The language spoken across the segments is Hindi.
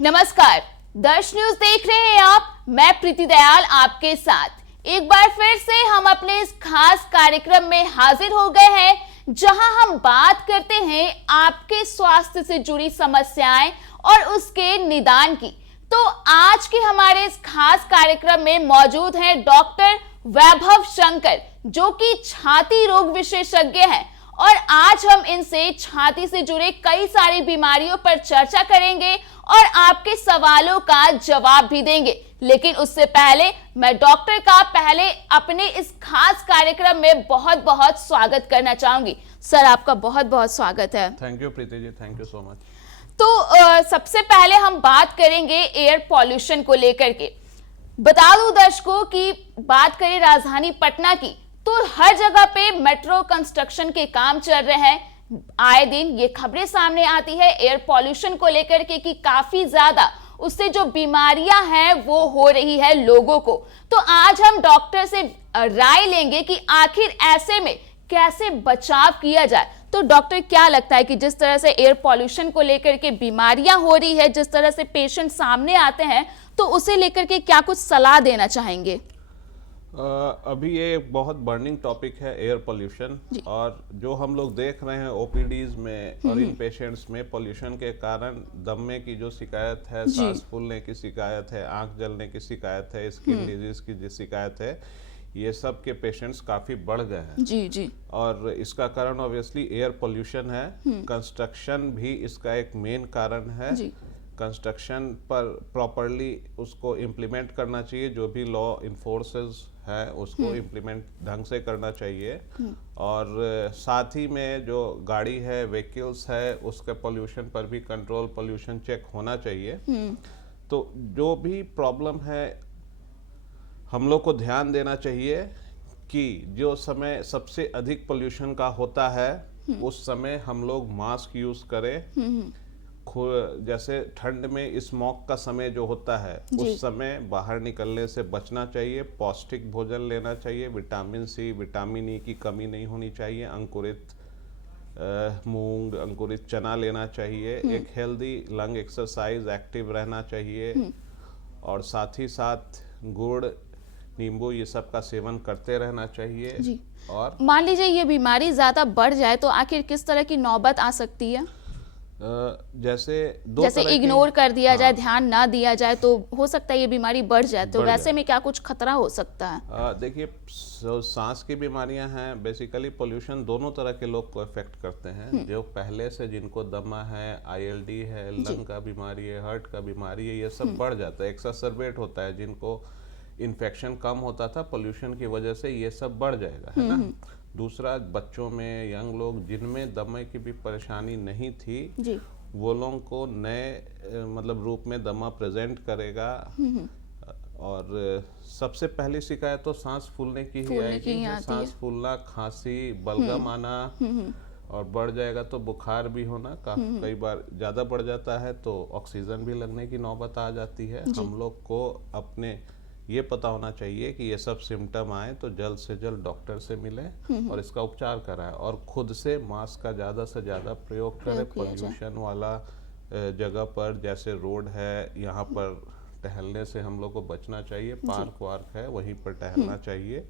नमस्कार, दर्श न्यूज देख रहे हैं आप। मैं प्रीति दयाल आपके साथ एक बार फिर से हम अपने इस खास कार्यक्रम में हाजिर हो गए हैं, जहां हम बात करते हैं आपके स्वास्थ्य से जुड़ी समस्याएं और उसके निदान की। तो आज के हमारे इस खास कार्यक्रम में मौजूद हैं डॉक्टर वैभव शंकर, जो कि छाती रोग विशेषज्ञ हैं, और आज हम इनसे छाती से जुड़े कई सारी बीमारियों पर चर्चा करेंगे और आपके सवालों का जवाब भी देंगे। लेकिन उससे पहले मैं डॉक्टर का पहले अपने इस खास कार्यक्रम में बहुत बहुत स्वागत करना चाहूंगी। सर, आपका बहुत बहुत स्वागत है। Thank you Preeti ji, thank you so much. तो सबसे पहले हम बात करेंगे एयर पॉल्यूशन को लेकर के। बता दूं दर्शकों की बात करें राजधानी पटना की, तो हर जगह पे मेट्रो कंस्ट्रक्शन के काम चल रहे हैं। आए दिन ये खबरें सामने आती है एयर पॉल्यूशन को लेकर के कि काफी ज्यादा उससे जो बीमारियां हैं वो हो रही है लोगों को। तो आज हम डॉक्टर से राय लेंगे कि आखिर ऐसे में कैसे बचाव किया जाए। तो डॉक्टर, क्या लगता है कि जिस तरह से एयर पॉल्यूशन को लेकर के बीमारियां हो रही है, जिस तरह से पेशेंट सामने आते हैं, तो उसे लेकर के क्या कुछ सलाह देना चाहेंगे? अभी ये एक बहुत बर्निंग टॉपिक है एयर पोल्यूशन, और जो हम लोग देख रहे हैं ओपीडीज में और इन पेशेंट्स में पोल्यूशन के कारण दमे की जो शिकायत है, सांस फूलने की शिकायत है, आंख जलने की शिकायत है, स्किन डिजीज की जो शिकायत है, ये सब के पेशेंट्स काफी बढ़ गए हैं। जी जी। और इसका कारण ऑब्वियसली एयर पोल्यूशन है। कंस्ट्रक्शन भी इसका एक मेन कारण है। कंस्ट्रक्शन पर प्रॉपरली उसको इम्प्लीमेंट करना चाहिए, जो भी लॉ इन्फोर्सेस है उसको इम्प्लीमेंट ढंग से करना चाहिए। और साथ ही में जो गाड़ी है, व्हीकल्स है, उसके पोल्यूशन पर भी कंट्रोल, पोल्यूशन चेक होना चाहिए। तो जो भी प्रॉब्लम है हम लोग को ध्यान देना चाहिए कि जो समय सबसे अधिक पोल्यूशन का होता है उस समय हम लोग मास्क यूज करें। जैसे ठंड में स्मॉग का समय जो होता है उस समय बाहर निकलने से बचना चाहिए। पौष्टिक भोजन लेना चाहिए, विटामिन सी, विटामिन ई की कमी नहीं होनी चाहिए। अंकुरित मूंग, अंकुरित चना लेना चाहिए। एक हेल्दी लंग एक्सरसाइज, एक्टिव रहना चाहिए। और साथ ही साथ गुड़, नींबू, ये सब का सेवन करते रहना चाहिए। जी। और मान लीजिए ये बीमारी ज्यादा बढ़ जाए तो आखिर किस तरह की नौबत आ सकती है? जैसे इग्नोर कर दिया जाए, ध्यान ना दिया जाए, तो हो सकता है ये बीमारी बढ़ जाए। तो वैसे में क्या कुछ खतरा हो सकता है? देखिए, सांस की बीमारियां हैं, बेसिकली पोल्यूशन दोनों तरह के लोग को इफेक्ट करते हैं। जो पहले से जिनको दमा है, आईएलडी है, लंग का बीमारी है, हार्ट का बीमारी है, ये सब बढ़ जाता है, एक्सासर्बेट होता है। जिनको इन्फेक्शन कम होता था पोल्यूशन की वजह से, ये सब बढ़ जाएगा, है ना। दूसरा, बच्चों में, यंग लोग जिनमें दमे की भी परेशानी नहीं थी जी, वो लोगों को नए मतलब रूप में दमा प्रेजेंट करेगा। और सबसे पहली शिकायत तो सांस फूलने की ही आएगी। सांस फूलना, खांसी, बलगम आना, और बढ़ जाएगा तो बुखार भी होना। कई बार ज़्यादा बढ़ जाता है तो ऑक्सीजन भी लगने की नौबत आ जाती है। हम लोग को अपने ये पता होना चाहिए कि ये सब सिम्टम आए तो जल्द से जल्द डॉक्टर से मिले और इसका उपचार कराएं। और खुद से मास्क का ज़्यादा से ज़्यादा प्रयोग करें। पोल्यूशन वाला जगह पर, जैसे रोड है, यहाँ पर टहलने से हम लोग को बचना चाहिए। पार्क वार्क है, वहीं पर टहलना चाहिए।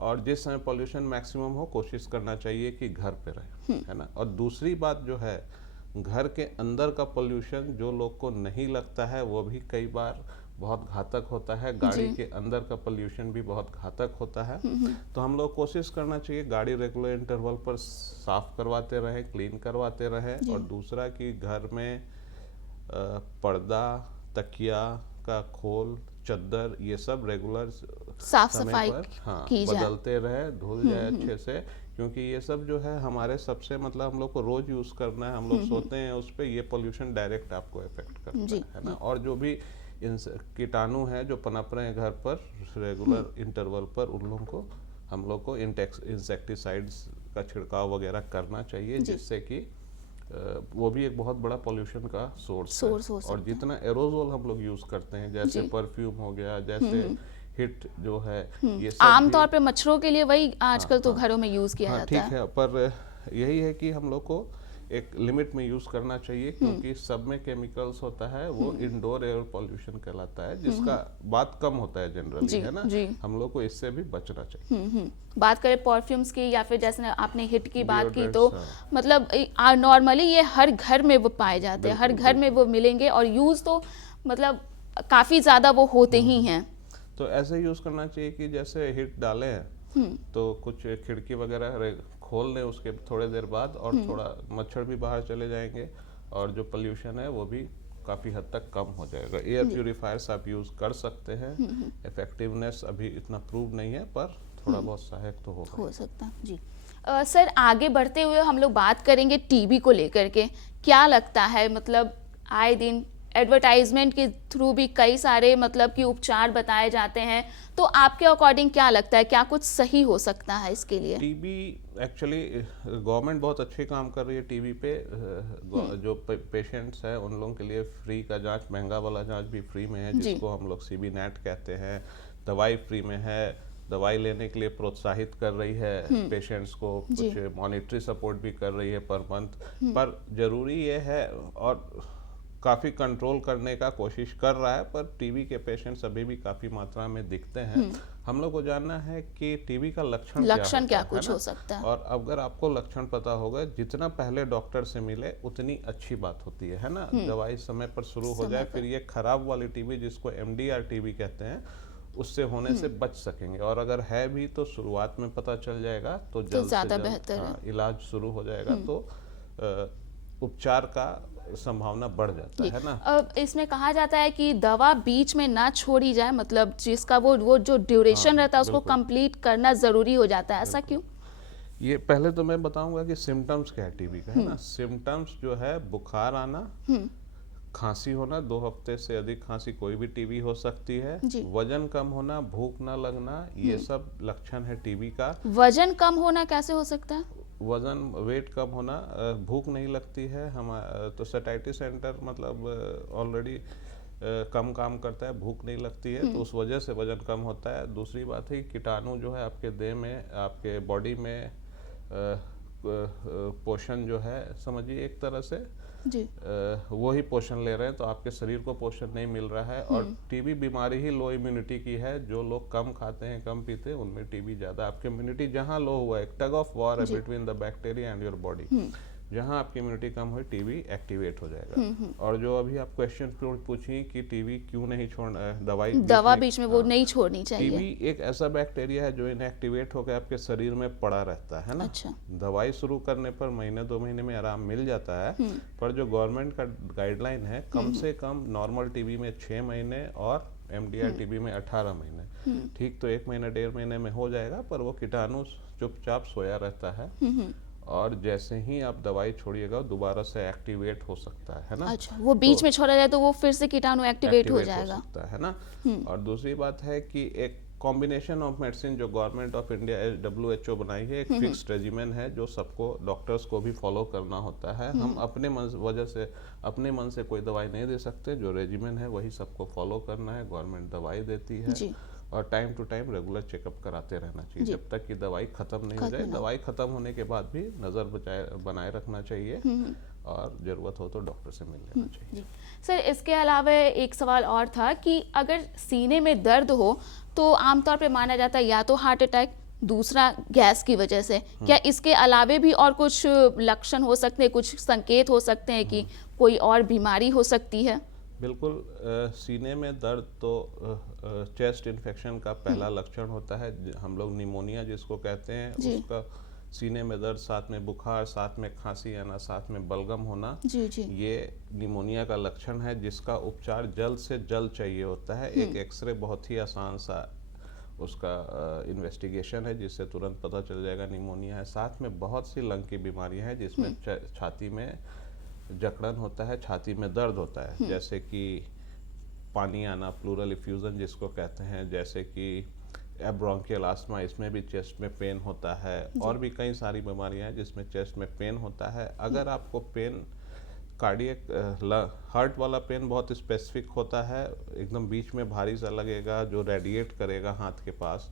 और जिस समय पोल्यूशन मैक्सिमम हो, कोशिश करना चाहिए कि घर पे रहे, है ना। और दूसरी बात जो है, घर के अंदर का पोल्यूशन जो लोग को नहीं लगता है वो भी कई बार बहुत घातक होता है। गाड़ी के अंदर का पोल्यूशन भी बहुत घातक होता है। तो हम लोग कोशिश करना चाहिए गाड़ी रेगुलर इंटरवल पर साफ करवाते रहें, क्लीन करवाते रहें। और दूसरा कि घर में पर्दा, तकिया का खोल, चद्दर, ये सब रेगुलर साफ समय सफाई पर बदलते रहे, धुल जाए अच्छे से। क्योंकि ये सब जो है हमारे सबसे, मतलब हम लोग को रोज यूज करना है, हम लोग सोते हैं उस पर, ये पोल्यूशन डायरेक्ट आपको इफेक्ट करता है ना। और जो भी कीटाणु है जो पनप रहे हैं घर पर रेगुलर इंटरवल पर, उन लोगों को हम लोग को इंसेक्टिसाइड्स का छिड़काव वगैरह करना चाहिए, जिससे कि वो भी एक बहुत बड़ा पोल्यूशन का सोर्स है। और जितना एरोजोल हम लोग यूज करते हैं, जैसे परफ्यूम हो गया, जैसे हिट जो है, ये सब आमतौर पे मच्छरों के लिए वही आजकल तो घरों में यूज किया जाता है। ठीक है, पर यही है कि हम लोग को एक लिमिट में यूज करना चाहिए, क्योंकि सब में केमिकल्स होता है, वो इंडोर एयर पॉल्यूशन कहलाता है, जिसका बात कम होता है जनरली, है ना। हम लोग को इससे भी बचना चाहिए। बात करें परफ्यूम्स की या फिर जैसे आपने हिट की बात की, तो मतलब नॉर्मली ये हर घर में वो पाए जाते हैं, हर घर में वो मिलेंगे और यूज तो मतलब काफी ज्यादा वो होते ही हैं। तो ऐसे यूज करना चाहिए कि जैसे हिट डाले हैं तो कुछ खिड़की वगैरह खोल लें उसके थोड़े देर बाद, और थोड़ा मच्छर भी बाहर चले जाएंगे और जो पोल्यूशन है वो भी काफ़ी हद तक कम हो जाएगा। एयर प्यूरिफायर्स आप यूज़ कर सकते हैं, इफेक्टिवनेस अभी इतना प्रूव नहीं है, पर थोड़ा बहुत सहायक तो हो सकता है जी। सर, आगे बढ़ते हुए हम लोग बात करेंगे टीबी को लेकर के। क्या लगता है, मतलब आए दिन एडवर्टाइजमेंट के थ्रू भी कई सारे मतलब कि उपचार बताए जाते हैं, तो आपके अकॉर्डिंग क्या लगता है, क्या कुछ सही हो सकता है इसके लिए? टीबी एक्चुअली गवर्नमेंट बहुत अच्छे काम कर रही है टीबी पे। जो पेशेंट्स हैं उन लोगों के लिए फ्री का जांच, महंगा वाला जांच भी फ्री में है, जिसको हम लोग सीबी नेट कहते हैं। दवाई फ्री में है, दवाई लेने के लिए प्रोत्साहित कर रही है पेशेंट्स को, कुछ मॉनिटरी सपोर्ट भी कर रही है पर मंथ। पर जरूरी ये है, और काफ़ी कंट्रोल करने का कोशिश कर रहा है, पर टीबी के पेशेंट्स अभी भी काफ़ी मात्रा में दिखते हैं। हम लोग को जानना है कि टीबी का लक्षण क्या कुछ हो सकता है, और अगर आपको लक्षण पता होगा, जितना पहले डॉक्टर से मिले उतनी अच्छी बात होती है ना। दवाई समय पर शुरू हो जाए, फिर ये खराब वाली टीबी जिसको MDR टीबी कहते हैं, उससे होने से बच सकेंगे। और अगर है भी तो शुरुआत में पता चल जाएगा तो जल्द से जल्द इलाज शुरू हो जाएगा, तो उपचार का संभावना बढ़ जाता है ना। अब इसमें कहा जाता है कि दवा बीच में ना छोड़ी जाए, मतलब जिसका वो जो ड्यूरेशन रहता है उसको कंप्लीट करना जरूरी हो जाता है, ऐसा क्यों? ये पहले तो मैं बताऊंगा कि सिम्टम्स क्या है टीबी का, है ना। सिम्टम्स जो है, बुखार आना, खांसी होना, 2 हफ्ते से अधिक खांसी कोई भी टीबी हो सकती है, वजन कम होना, भूख ना लगना, ये सब लक्षण है टीबी का। वजन कम होना कैसे हो सकता है? वजन, वेट कम होना, भूख नहीं लगती है, हम तो सैटिस्फैक्टरी सेंटर मतलब ऑलरेडी कम काम करता है, भूख नहीं लगती है, तो उस वजह से वजन कम होता है। दूसरी बात है कि कीटाणु जो है आपके देह में, आपके बॉडी में पोषण जो है, समझिए एक तरह से जी, वो ही पोषण ले रहे हैं, तो आपके शरीर को पोषण नहीं मिल रहा है। और टीबी बीमारी ही लो इम्यूनिटी की है। जो लोग कम खाते हैं, कम पीते हैं, उनमें टीबी ज्यादा। आपकी इम्यूनिटी जहाँ लो हुआ है, एक टग ऑफ वॉर है between the bacteria and your body, जहाँ आपकी इम्यूनिटी कम हो, टीबी एक्टिवेट हो जाएगा। और जो अभी आप क्वेश्चन पूछी कि टीबी क्यों नहीं छोड़ना, दवा बीच में वो नहीं छोड़नी चाहिए। टीबी एक ऐसा बैक्टीरिया है जो इनएक्टिवेट होकर आपके शरीर में पड़ा रहता है ना। अच्छा। दवाई शुरू करने पर महीने 2 महीने में आराम मिल जाता है, पर जो गवर्नमेंट का गाइडलाइन है, कम से कम नॉर्मल टीबी में 6 महीने और MDR टीबी में 18 महीने। ठीक तो 1 महीना 1.5 महीने में हो जाएगा, पर वो कीटाणु चुपचाप सोया रहता है, और जैसे ही आप दवाई छोड़िएगा दोबारा से एक्टिवेट हो सकता है ना। अच्छा, वो बीच में छोड़ा जाए तो वो फिर से कीटाणु एक्टिवेट हो जाएगा, हो सकता है ना। और दूसरी बात है कि एक कॉम्बिनेशन ऑफ मेडिसिन जो गवर्नमेंट ऑफ इंडिया WHO बनाई है, एक फिक्स्ड रेजिमेन है जो सबको, डॉक्टर्स को भी फॉलो करना होता है। हम अपने अपने मन से कोई दवाई नहीं दे सकते, जो रेजिमेन है वही सबको फॉलो करना है। गवर्नमेंट दवाई देती है, और time to time regular checkup कराते रहना चाहिए जब तक कि दवाई खत्म नहीं हो जाए। दवाई खत्म होने के बाद भी नज़र बनाए रखना चाहिए, और ज़रूरत हो तो डॉक्टर से मिल लेना चाहिए। सर, इसके अलावा एक सवाल और था कि अगर सीने में दर्द हो तो आमतौर पे माना जाता है या तो हार्ट अटैक, दूसरा गैस की वजह से। क्या इसके अलावे भी और कुछ लक्षण हो सकते हैं, कुछ संकेत हो सकते हैं कि कोई और बीमारी हो सकती है? बिल्कुल। सीने में दर्द तो चेस्ट इन्फेक्शन का पहला लक्षण होता है, हम लोग निमोनिया जिसको कहते हैं, उसका सीने में दर्द, साथ में बुखार, साथ में खांसी आना, साथ में बलगम होना, ये निमोनिया का लक्षण है, जिसका उपचार जल्द से जल्द चाहिए होता है। एक एक्सरे बहुत ही आसान सा उसका इन्वेस्टिगेशन है, जिससे तुरंत पता चल जाएगा निमोनिया है। साथ में बहुत सी लंग की बीमारियां हैं जिसमें छाती में जकड़न होता है, छाती में दर्द होता है, जैसे कि पानी आना, प्लूरल इफ्यूजन जिसको कहते हैं, जैसे कि ब्रोंकियल आस्थमा, इसमें भी चेस्ट में पेन होता है। और भी कई सारी बीमारियां हैं जिसमें चेस्ट में पेन होता है। अगर आपको पेन, कार्डियक हार्ट वाला पेन बहुत स्पेसिफिक होता है, एकदम बीच में भारी सा लगेगा, जो रेडिएट करेगा हाथ के पास।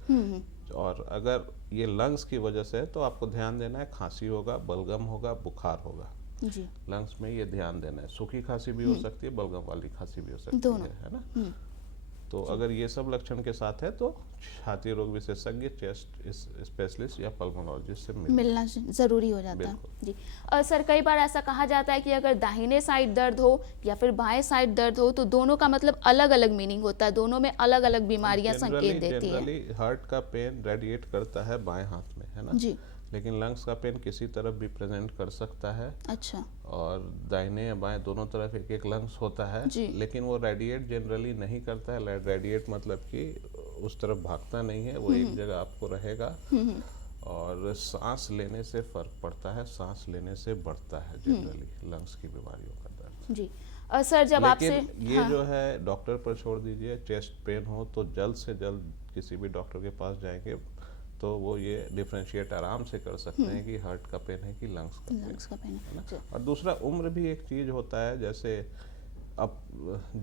और अगर ये लंग्स की वजह से है तो आपको ध्यान देना है, खांसी होगा, बलगम होगा, बुखार होगा। जी। लंग्स में ये ध्यान देना है। सूखी खांसी भी हो सकती है, बलगम वाली खांसी भी हो सकती है ना। तो अगर ये सब लक्षण के साथ है तो छाती रोग विशेषज्ञ, चेस्ट स्पेशलिस्ट या पल्मोनोलॉजिस्ट से मिलना जरूरी हो जाता है। जी। और सर कई बार ऐसा कहा जाता है कि अगर दाहिने साइड दर्द हो या फिर बाएं साइड दर्द हो तो दोनों का मतलब अलग अलग मीनिंग होता है, दोनों में अलग अलग बीमारियां संकेत देती है। जनरली हार्ट का पेन रेडिएट करता है बाएं हाथ में, है ना जी। लेकिन लंग्स का पेन किसी तरफ भी प्रेजेंट कर सकता है। अच्छा। और दाहिने या बाएं दोनों तरफ एक एक लंग्स होता है, लेकिन वो रेडिएट जनरली नहीं करता है। रेडिएट मतलब कि उस तरफ भागता नहीं है, वो एक जगह आपको रहेगा। और सांस लेने से फर्क पड़ता है, सांस लेने से बढ़ता है जनरली लंग्स की बीमारियों का दर्द। जी। और सर जब आपसे ये जो है डॉक्टर पर छोड़ दीजिए। चेस्ट पेन हो तो जल्द से जल्द किसी भी डॉक्टर के पास जाएंगे तो वो ये डिफरेंशिएट आराम से कर सकते हैं कि हार्ट का पेन है कि लंग्स का पेन है ना। और दूसरा उम्र भी एक चीज होता है, जैसे अब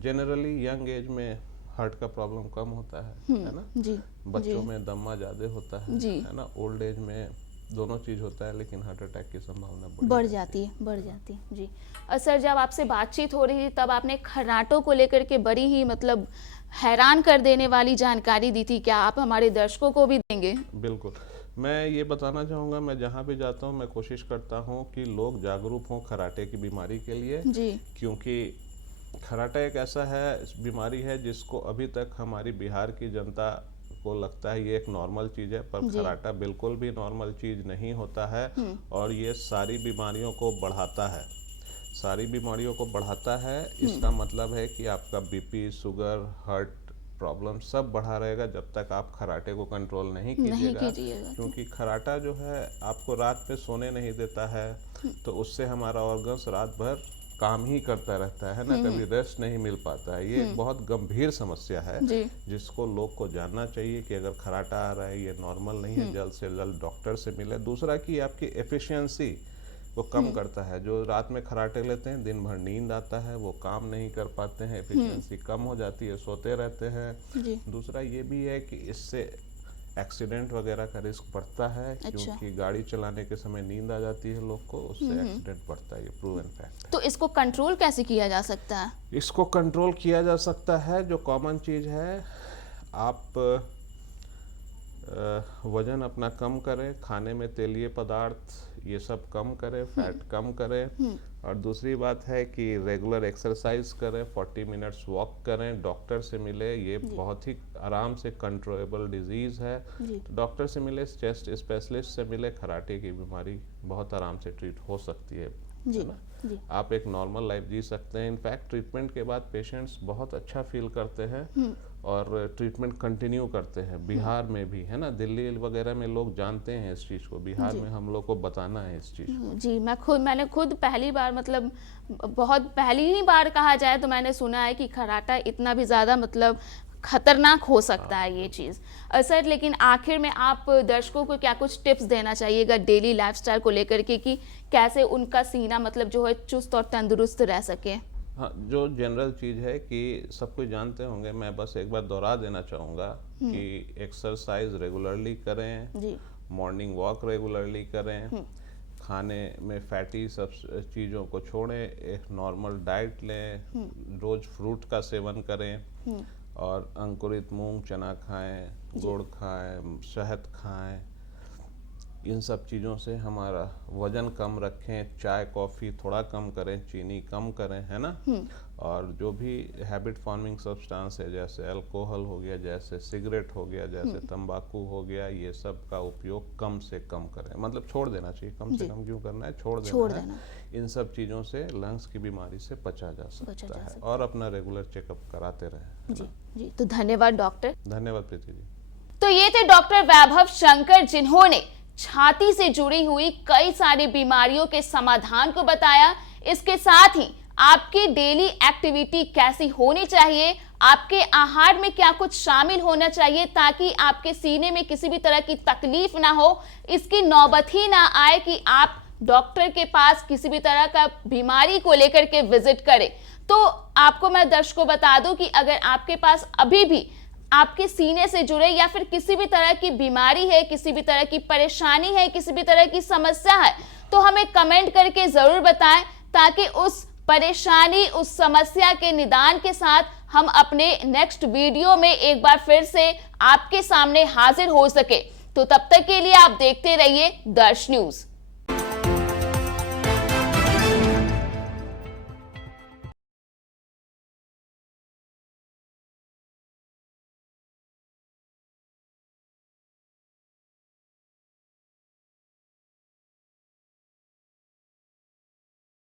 जनरली यंग एज में हार्ट का प्रॉब्लम कम होता है ना। जी। बच्चों में दमा ज्यादा होता है ना। ओल्ड एज में दोनों चीज होता है, लेकिन हार्ट अटैक की संभावना बढ़ जाती है। जी। और सर जब आपसे बातचीत हो रही थी तब आपने खर्राटों को लेकर के बड़ी ही मतलब हैरान कर देने वाली जानकारी दी थी, क्या आप हमारे दर्शकों को भी देंगे? बिल्कुल, मैं ये बताना चाहूँगा, मैं जहाँ भी जाता हूँ मैं कोशिश करता हूँ कि लोग जागरूक हों खर्राटे की बीमारी के लिए जी। क्योंकि खर्राटा एक ऐसा है बीमारी है जिसको अभी तक हमारी बिहार की जनता को लगता है ये एक नॉर्मल चीज़ है, पर खर्राटा बिल्कुल भी नॉर्मल चीज़ नहीं होता है। और ये सारी बीमारियों को बढ़ाता है, सारी बीमारियों को बढ़ाता है। इसका मतलब है कि आपका बीपी, शुगर, हार्ट प्रॉब्लम सब बढ़ा रहेगा जब तक आप खर्राटे को कंट्रोल नहीं कीजिएगा। क्योंकि खर्राटा जो है आपको रात में सोने नहीं देता है, तो उससे हमारा ऑर्गन्स रात भर काम ही करता रहता है ना, कभी रेस्ट नहीं मिल पाता है। ये एक बहुत गंभीर समस्या है जिसको लोग को जानना चाहिए कि अगर खर्राटा आ रहा है ये नॉर्मल नहीं है, जल्द से जल्द डॉक्टर से मिले। दूसरा कि आपकी एफिशिएंसी वो कम करता है। जो रात में खर्राटे लेते हैं दिन भर नींद आता है, वो काम नहीं कर पाते हैं, एफिशिएंसी कम हो जाती है, सोते रहते हैं। दूसरा ये भी है कि इससे एक्सीडेंट वगैरह का रिस्क बढ़ता है। क्योंकि गाड़ी चलाने के समय नींद आ जाती है लोग को, उससे एक्सीडेंट बढ़ता है, ये प्रूवन फैक्ट है। तो इसको कंट्रोल कैसे किया जा सकता है? इसको कंट्रोल किया जा सकता है, जो कॉमन चीज़ है, आप वजन अपना कम करें, खाने में तेलीय पदार्थ ये सब कम करें, फैट कम करें। और दूसरी बात है कि रेगुलर एक्सरसाइज करें, 40 मिनट्स वॉक करें, डॉक्टर से मिले। ये बहुत ही आराम से कंट्रोलेबल डिजीज़ है, तो डॉक्टर से मिले, चेस्ट स्पेशलिस्ट से मिले। खर्राटे की बीमारी बहुत आराम से ट्रीट हो सकती है ना। आप एक नॉर्मल लाइफ जी सकते हैं। इनफैक्ट ट्रीटमेंट के बाद पेशेंट्स बहुत अच्छा फील करते हैं और ट्रीटमेंट कंटिन्यू करते हैं। बिहार में भी, है ना, दिल्ली वगैरह में लोग जानते हैं इस चीज़ को, बिहार में हम लोग को बताना है इस चीज़ को। जी, मैंने खुद पहली बार, मतलब बहुत पहली ही बार कहा जाए तो मैंने सुना है कि खर्राटा इतना भी ज़्यादा मतलब खतरनाक हो सकता है ये चीज़। सर लेकिन आखिर में आप दर्शकों को क्या कुछ टिप्स देना चाहिएगा डेली लाइफस्टाइल को लेकर के कि कैसे उनका सीना मतलब जो है चुस्त और तंदुरुस्त रह सके? हाँ, जो जनरल चीज़ है कि सब कुछ जानते होंगे, मैं बस एक बार दोहरा देना चाहूँगा कि एक्सरसाइज रेगुलरली करें, मॉर्निंग वॉक रेगुलरली करें, खाने में फैटी सब चीज़ों को छोड़ें, एक नॉर्मल डाइट लें, रोज़ फ्रूट का सेवन करें और अंकुरित मूंग चना खाएं, गुड़ खाएं, शहद खाएं। इन सब चीज़ों से हमारा वजन कम रखें, चाय कॉफ़ी थोड़ा कम करें, चीनी कम करें, है ना। और जो भी हैबिट फॉर्मिंग सब्सटेंस है, जैसे अल्कोहल हो गया, जैसे सिगरेट हो गया, जैसे तंबाकू हो गया, ये सब का उपयोग कम से कम करें। मतलब छोड़ देना चाहिए, कम से कम क्यों करना है, छोड़ देना है। इन सब चीज़ों से लंग्स की बीमारी से बचा जा सकता है और अपना रेगुलर चेकअप कराते रहें। जी, तो धन्यवाद डॉक्टर। धन्यवाद प्रीति जी। तो ये थे डॉक्टर वैभव शंकर, जिन्होंने छाती से जुड़ी हुई कई सारी बीमारियों के समाधान को बताया। इसके साथ ही आपकी डेली एक्टिविटी कैसी होनी चाहिए, आपके आहार में क्या कुछ शामिल होना चाहिए ताकि आपके सीने में किसी भी तरह की तकलीफ ना हो, इसकी नौबत ही ना आए कि आप डॉक्टर के पास किसी भी तरह का बीमारी को लेकर के विजिट करें। तो आपको मैं दर्शकों बता दूं कि अगर आपके पास अभी भी आपके सीने से जुड़े या फिर किसी भी तरह की बीमारी है, किसी भी तरह की परेशानी है, किसी भी तरह की समस्या है, तो हमें कमेंट करके जरूर बताएं, ताकि उस परेशानी, उस समस्या के निदान के साथ हम अपने नेक्स्ट वीडियो में एक बार फिर से आपके सामने हाजिर हो सके। तो तब तक के लिए आप देखते रहिए दर्श न्यूज।